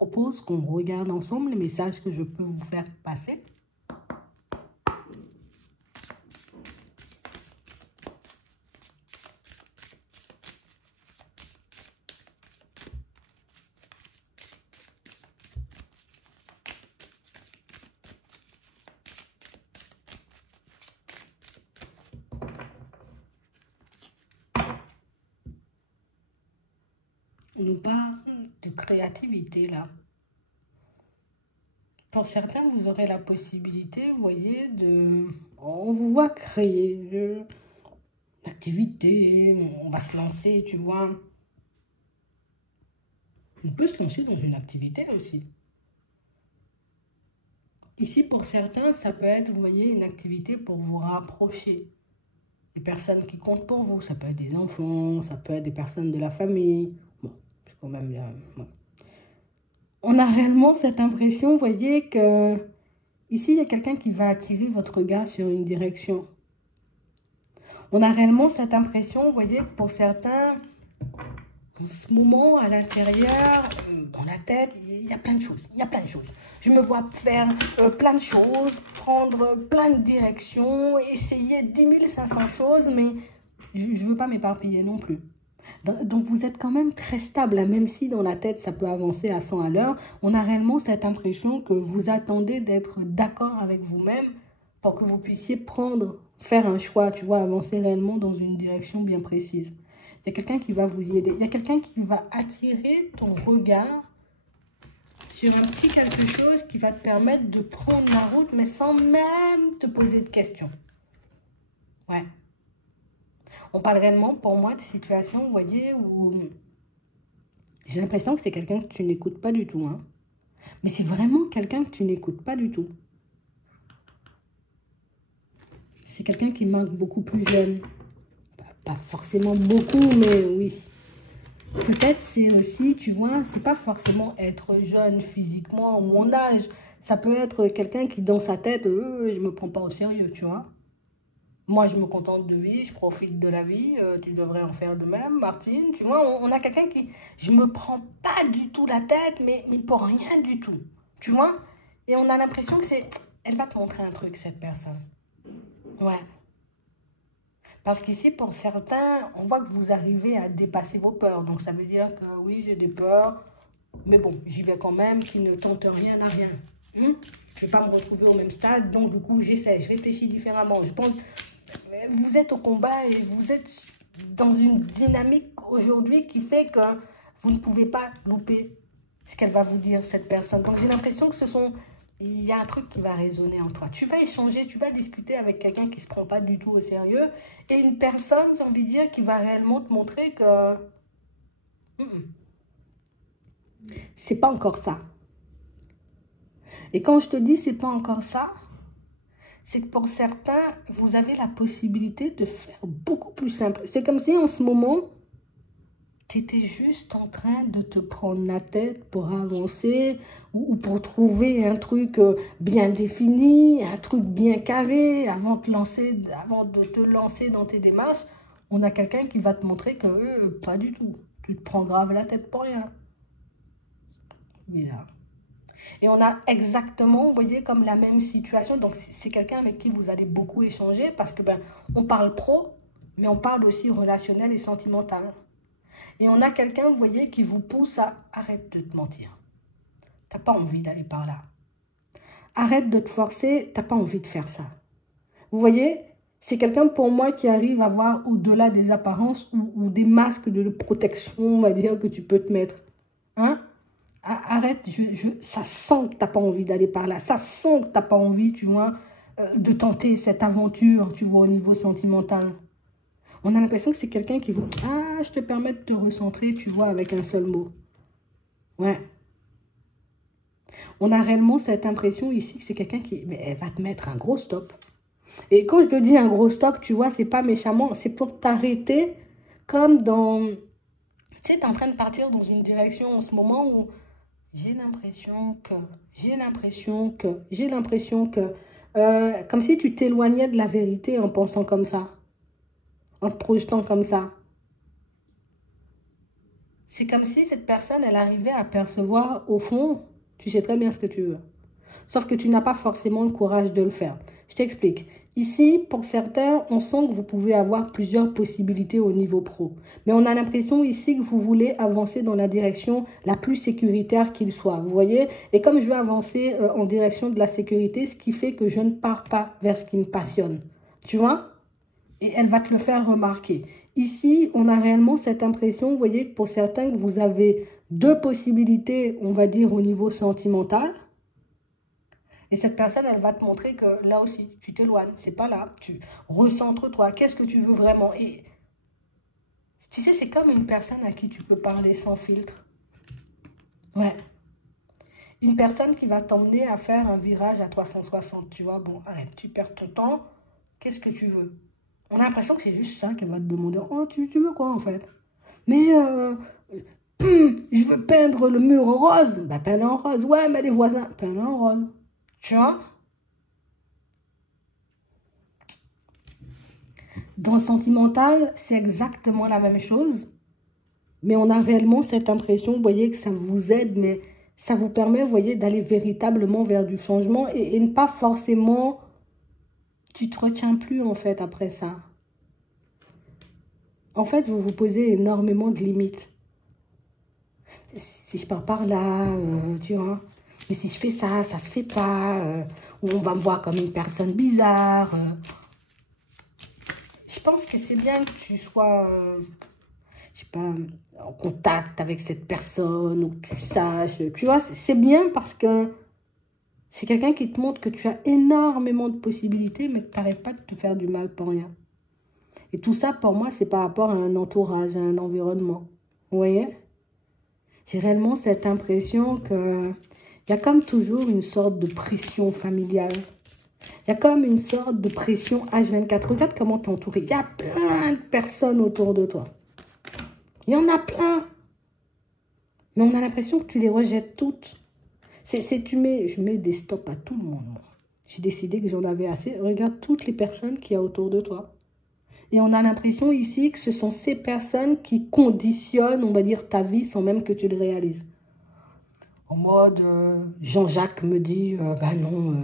propose qu'on regarde ensemble les messages que je peux vous faire passer. On nous parle de créativité là. Pour certains, vous aurez la possibilité, vous voyez, on vous voit créer une activité, on va se lancer, tu vois. On peut se lancer dans une activité aussi. Ici, pour certains, ça peut être, vous voyez, une activité pour vous rapprocher des personnes qui comptent pour vous. Ça peut être des enfants, ça peut être des personnes de la famille. Bon, c'est quand même bien. Bon. On a réellement cette impression, vous voyez, que ici, il y a quelqu'un qui va attirer votre regard sur une direction. On a réellement cette impression, vous voyez, que pour certains, en ce moment, à l'intérieur, dans la tête, il y a plein de choses. Il y a plein de choses. Je me vois faire plein de choses, prendre plein de directions, essayer 10 500 choses, mais je ne veux pas m'éparpiller non plus. Donc, vous êtes quand même très stable, hein, même si dans la tête, ça peut avancer à 100 à l'heure. On a réellement cette impression que vous attendez d'être d'accord avec vous-même pour que vous puissiez faire un choix, tu vois, avancer réellement dans une direction bien précise. Il y a quelqu'un qui va vous y aider. Il y a quelqu'un qui va attirer ton regard sur un petit quelque chose qui va te permettre de prendre la route, mais sans même te poser de questions. Ouais. On parle réellement, pour moi, de situations, vous voyez, où j'ai l'impression que c'est quelqu'un que tu n'écoutes pas du tout. Hein. Mais c'est vraiment quelqu'un que tu n'écoutes pas du tout. C'est quelqu'un qui manque beaucoup plus jeune. Pas forcément beaucoup, mais oui. Peut-être c'est aussi, tu vois, c'est pas forcément être jeune physiquement ou en âge. Ça peut être quelqu'un qui, dans sa tête, je me prends pas au sérieux, tu vois. Moi, je me contente de vie, je profite de la vie, tu devrais en faire de même, Martine. Tu vois, on a quelqu'un qui, je me prends pas du tout la tête, mais pour rien du tout. Tu vois? Et on a l'impression que elle va te montrer un truc, cette personne. Ouais. Parce qu'ici, pour certains, on voit que vous arrivez à dépasser vos peurs. Donc, ça veut dire que oui, j'ai des peurs, mais bon, j'y vais quand même, qui ne tente rien à rien. Je ne vais pas me retrouver au même stade, donc du coup, j'essaie, je réfléchis différemment. Je pense, vous êtes au combat et vous êtes dans une dynamique aujourd'hui qui fait que vous ne pouvez pas louper ce qu'elle va vous dire, cette personne. Donc, j'ai l'impression que il y a un truc qui va résonner en toi. Tu vas échanger, tu vas discuter avec quelqu'un qui ne se prend pas du tout au sérieux. Et une personne, j'ai envie de dire, qui va réellement te montrer que c'est pas encore ça. Et quand je te dis c'est pas encore ça, c'est que pour certains, vous avez la possibilité de faire beaucoup plus simple. C'est comme si en ce moment, tu étais juste en train de te prendre la tête pour avancer ou pour trouver un truc bien défini, un truc bien carré avant de te lancer dans tes démarches. On a quelqu'un qui va te montrer que pas du tout. Tu te prends grave la tête pour rien. Bizarre. Et on a exactement, vous voyez, comme la même situation. Donc, c'est quelqu'un avec qui vous allez beaucoup échanger parce que, on parle pro, mais on parle aussi relationnel et sentimental. Et on a quelqu'un, vous voyez, qui vous pousse à arrête de te mentir. Tu n'as pas envie d'aller par là. Arrête de te forcer, tu n'as pas envie de faire ça. Vous voyez, c'est quelqu'un pour moi qui arrive à voir au-delà des apparences ou des masques de protection, on va dire, que tu peux te mettre. Hein? Arrête, ça sent que tu n'as pas envie d'aller par là. Ça sent que tu n'as pas envie, tu vois, de tenter cette aventure, tu vois, au niveau sentimental. On a l'impression que c'est quelqu'un qui vous... Ah, je te permets de te recentrer, tu vois, avec un seul mot. Ouais. On a réellement cette impression ici que c'est quelqu'un qui... Mais elle va te mettre un gros stop. Et quand je te dis un gros stop, tu vois, c'est pas méchamment. C'est pour t'arrêter comme dans... Tu sais, tu es en train de partir dans une direction en ce moment où... J'ai l'impression que... comme si tu t'éloignais de la vérité en pensant comme ça. En te projetant comme ça. C'est comme si cette personne, elle arrivait à percevoir au fond, tu sais très bien ce que tu veux. Sauf que tu n'as pas forcément le courage de le faire. Je t'explique. Ici, pour certains, on sent que vous pouvez avoir plusieurs possibilités au niveau pro. Mais on a l'impression ici que vous voulez avancer dans la direction la plus sécuritaire qu'il soit. Vous voyez? Et comme je veux avancer en direction de la sécurité, ce qui fait que je ne pars pas vers ce qui me passionne. Tu vois? Et elle va te le faire remarquer. Ici, on a réellement cette impression, vous voyez, que pour certains, que vous avez deux possibilités, on va dire, au niveau sentimental. Et cette personne, elle va te montrer que là aussi, tu t'éloignes, c'est pas là. Tu recentres-toi, qu'est-ce que tu veux vraiment? Et tu sais, c'est comme une personne à qui tu peux parler sans filtre. Ouais. Une personne qui va t'emmener à faire un virage à 360, tu vois. Bon, arrête, tu perds ton temps, qu'est-ce que tu veux? On a l'impression que c'est juste ça qu'elle va te demander. Oh, tu veux quoi en fait? Mais je veux peindre le mur en rose. Bah, peindre en rose. Ouais, mais les voisins, peindre en rose. Tu vois? Dans le sentimental, c'est exactement la même chose. Mais on a réellement cette impression, vous voyez, que ça vous aide, mais ça vous permet, vous voyez, d'aller véritablement vers du changement et ne pas forcément... Tu te retiens plus, en fait, après ça. En fait, vous vous posez énormément de limites. Si je pars par là, tu vois. Mais si je fais ça, ça se fait pas. Ou on va me voir comme une personne bizarre. Je pense que c'est bien que tu sois, je sais pas, en contact avec cette personne ou que tu saches. Tu vois, c'est bien parce que c'est quelqu'un qui te montre que tu as énormément de possibilités, mais que tu n'arrêtes pas de te faire du mal pour rien. Et tout ça, pour moi, c'est par rapport à un entourage, à un environnement. Vous voyez? J'ai réellement cette impression que il y a comme toujours une sorte de pression familiale. Il y a comme une sorte de pression H24. Regarde comment t'es entouré. Il y a plein de personnes autour de toi. Il y en a plein. Mais on a l'impression que tu les rejettes toutes. Je mets des stops à tout le monde. J'ai décidé que j'en avais assez. Regarde toutes les personnes qu'il y a autour de toi. Et on a l'impression ici que ce sont ces personnes qui conditionnent, on va dire, ta vie sans même que tu le réalises. En mode, Jean-Jacques me dit, bah non,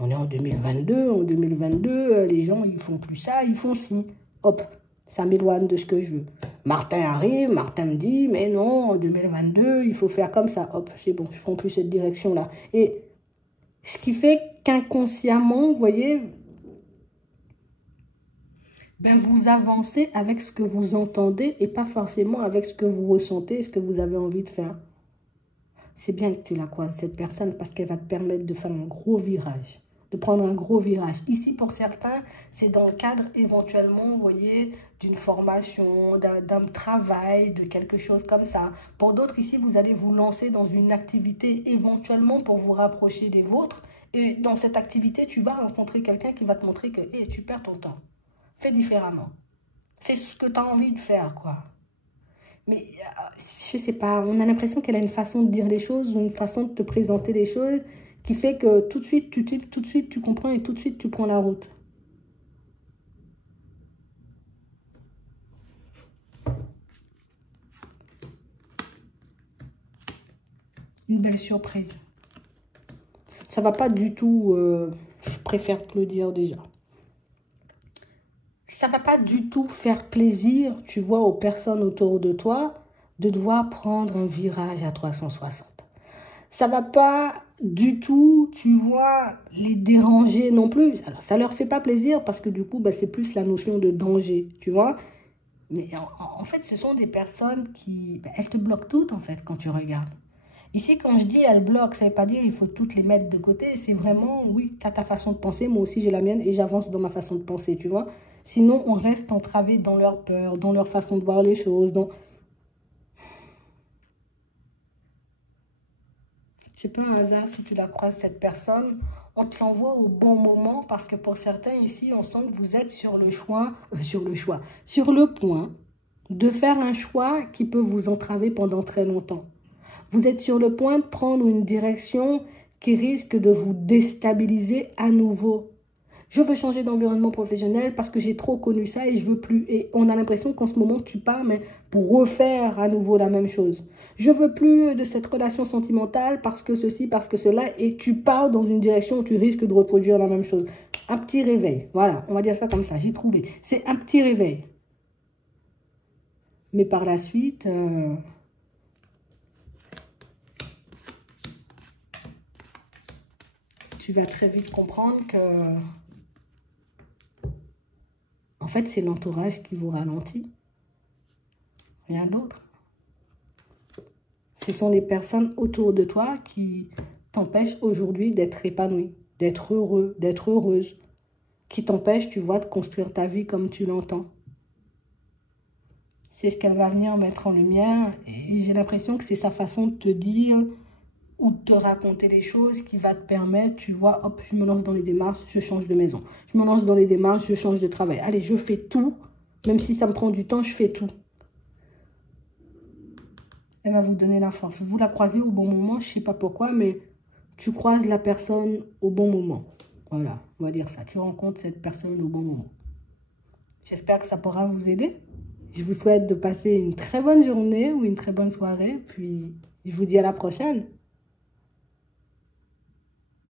on est en 2022. En 2022, les gens, ils font plus ça, ils font ci. Hop, ça m'éloigne de ce que je veux. Martin arrive, Martin me dit, mais non, en 2022, il faut faire comme ça. Hop, c'est bon, je ne prends plus cette direction-là. Et ce qui fait qu'inconsciemment, vous voyez, ben vous avancez avec ce que vous entendez et pas forcément avec ce que vous ressentez et ce que vous avez envie de faire. C'est bien que tu la croises, cette personne, parce qu'elle va te permettre de faire un gros virage, de prendre un gros virage. Ici, pour certains, c'est dans le cadre éventuellement, vous voyez, d'une formation, d'un travail, de quelque chose comme ça. Pour d'autres, ici, vous allez vous lancer dans une activité éventuellement pour vous rapprocher des vôtres. Et dans cette activité, tu vas rencontrer quelqu'un qui va te montrer que hey, tu perds ton temps. Fais différemment. Fais ce que tu as envie de faire, quoi. Mais je sais pas, on a l'impression qu'elle a une façon de dire les choses, une façon de te présenter les choses qui fait que tout de suite, tu comprends et tout de suite, tu prends la route. Une belle surprise. Ça va pas du tout, je préfère te le dire déjà. Ça va pas du tout faire plaisir, tu vois, aux personnes autour de toi de devoir prendre un virage à 360. Ça va pas du tout, tu vois, les déranger non plus. Alors, ça leur fait pas plaisir parce que du coup, bah, c'est plus la notion de danger, tu vois. Mais en fait, ce sont des personnes qui... Bah, elles te bloquent toutes, en fait, quand tu regardes. Ici, quand je dis elles bloquent, ça ne veut pas dire qu'il faut toutes les mettre de côté. C'est vraiment, oui, tu as ta façon de penser, moi aussi j'ai la mienne et j'avance dans ma façon de penser, tu vois. Sinon, on reste entravé dans leur peur, dans leur façon de voir les choses. C'est pas un hasard si tu la croises, cette personne. On te l'envoie au bon moment parce que pour certains ici, on sent que vous êtes sur le sur le point de faire un choix qui peut vous entraver pendant très longtemps. Vous êtes sur le point de prendre une direction qui risque de vous déstabiliser à nouveau. Je veux changer d'environnement professionnel parce que j'ai trop connu ça et je veux plus. Et on a l'impression qu'en ce moment, tu pars, mais pour refaire à nouveau la même chose. Je veux plus de cette relation sentimentale parce que ceci, parce que cela. Et tu pars dans une direction où tu risques de reproduire la même chose. Un petit réveil. Voilà, on va dire ça comme ça. J'ai trouvé. C'est un petit réveil. Mais par la suite... tu vas très vite comprendre que... En fait, c'est l'entourage qui vous ralentit. Rien d'autre. Ce sont les personnes autour de toi qui t'empêchent aujourd'hui d'être épanoui, d'être heureux, d'être heureuse. Qui t'empêchent, tu vois, de construire ta vie comme tu l'entends. C'est ce qu'elle va venir mettre en lumière. Et j'ai l'impression que c'est sa façon de te dire ou de te raconter les choses qui va te permettre, tu vois, hop, je me lance dans les démarches, je change de maison. Je me lance dans les démarches, je change de travail. Allez, je fais tout. Même si ça me prend du temps, je fais tout. Elle va vous donner la force. Vous la croisez au bon moment, je ne sais pas pourquoi, mais tu croises la personne au bon moment. Voilà, on va dire ça. Tu rencontres cette personne au bon moment. J'espère que ça pourra vous aider. Je vous souhaite de passer une très bonne journée ou une très bonne soirée. Puis, je vous dis à la prochaine.